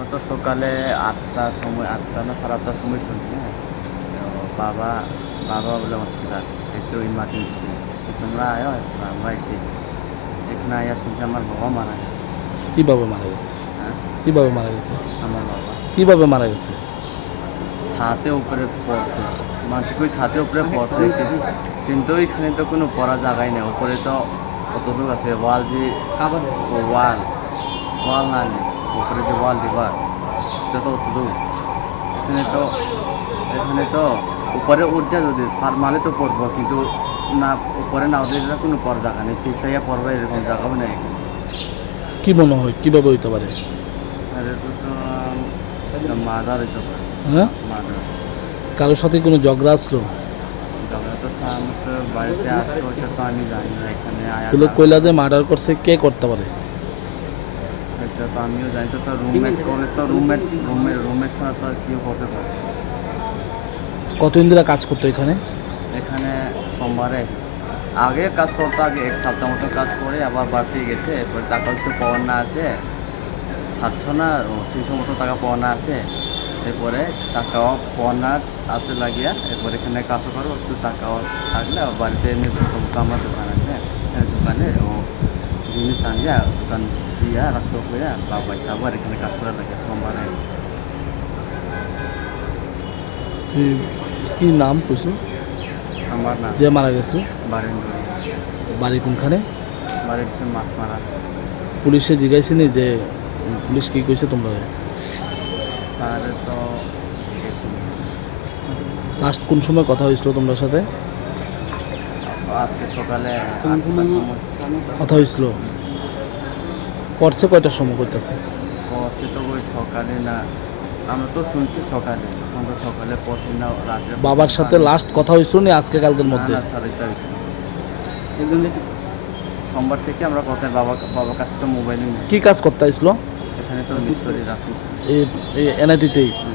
আমরা তো সকালে আটটার সময় আটটা না সাড়ে আটটার সময় শুনছি হ্যাঁ? বাবা বাবা বলে হসপিটাল একটু ইমার্জেন্সি তোমরা আয়ো আমরা এসে এখানে আয়া শুনছি আমার বাবা মারা গেছে। কীভাবে মারা গেছে? হ্যাঁ? কীভাবে মারা গেছে? আমার বাবা। কীভাবে মারা গেছে? ছাতে উপরে পড়ছে। মাঝে কই ছাতে উপরে পড়ছে কিন্তু এখানে তো কোনো পড়া জায়গায় নেই। উপরে তো কতটুকু আছে? ওয়াল যে ওয়াল। ওয়াল না নেই। উপরে যে ওয়াল দিবার এটা তো অতটুকু এখানে তো এখানে তো উপরে উঠছে যদি ফার মালে তো পড়ব কিন্তু না উপরে না উঠলে তো কোনো পর জায়গা নেই। পিছাইয়া পড়বে এরকম জায়গাও নেই। কি মনে হয় কীভাবে হইতে পারে? আর এটা তো মাদার হইতে পারে। হ্যাঁ? মাদার। কারোর সাথে কোনো ঝগড়া আসলো বাড়িতে আসতে তো আমি জানি না এখানে কইলা যে মার্ডার করছে কে করতে পারে? এটা তো আমিও জানি তো তো রুমমেট করে তো রুমমেট রুমের রুমের সাথে তো আর কেউ করতে পারে কতদিন ধরে কাজ করতো এখানে? এখানে সোমবারে। আগে কাজ করতো আগে এক সপ্তাহ মতো কাজ করে আবার বাড়তে গেছে। এরপর টাকা একটু পাওয়া না আছে। ছাড়ছো না ও মতো টাকা পাওয়া না আছে। এরপরে টাকাও পাওয়া না আছে লাগিয়া এরপরে এখানে কাজও করো একটু টাকাও থাকলে বাড়িতে এনে ছোটো মতো আমার দোকান আছে দোকানে ও জিনিস আনিয়া দোকান দিয়া রাখতে হইয়া বা পয়সা আবার এখানে কাজ করা লাগে সোমবারে কি কি নাম কইছো আমার না যে মারা গেছে বাড়ির বাড়ি কোনখানে হচ্ছে মাছ মারা পুলিশে জিজ্ঞাসিনি যে পুলিশ কি কইছে তোমরা স্যারে তো। লাস্ট কোন সময় কথা হয়েছিল তোমার সাথে আজকে সকালে কথা হয়েছিল করছে কয়টার সময় করতেছে পড়ছে তো ওই সকালে না আমরা তো শুনছি সকালে আমরা সকালে পড়ছি না রাত্রে বাবার সাথে লাস্ট কথা হয়েছিল না আজকে কালকের মধ্যে? সোমবার থেকে আমরা কথায় বাবা বাবার কাছে তো মোবাইলই নেই। কি কাজ করতে আসছিল এখানে তো মিস্ত্রি এই এনআইটিতেই হুম।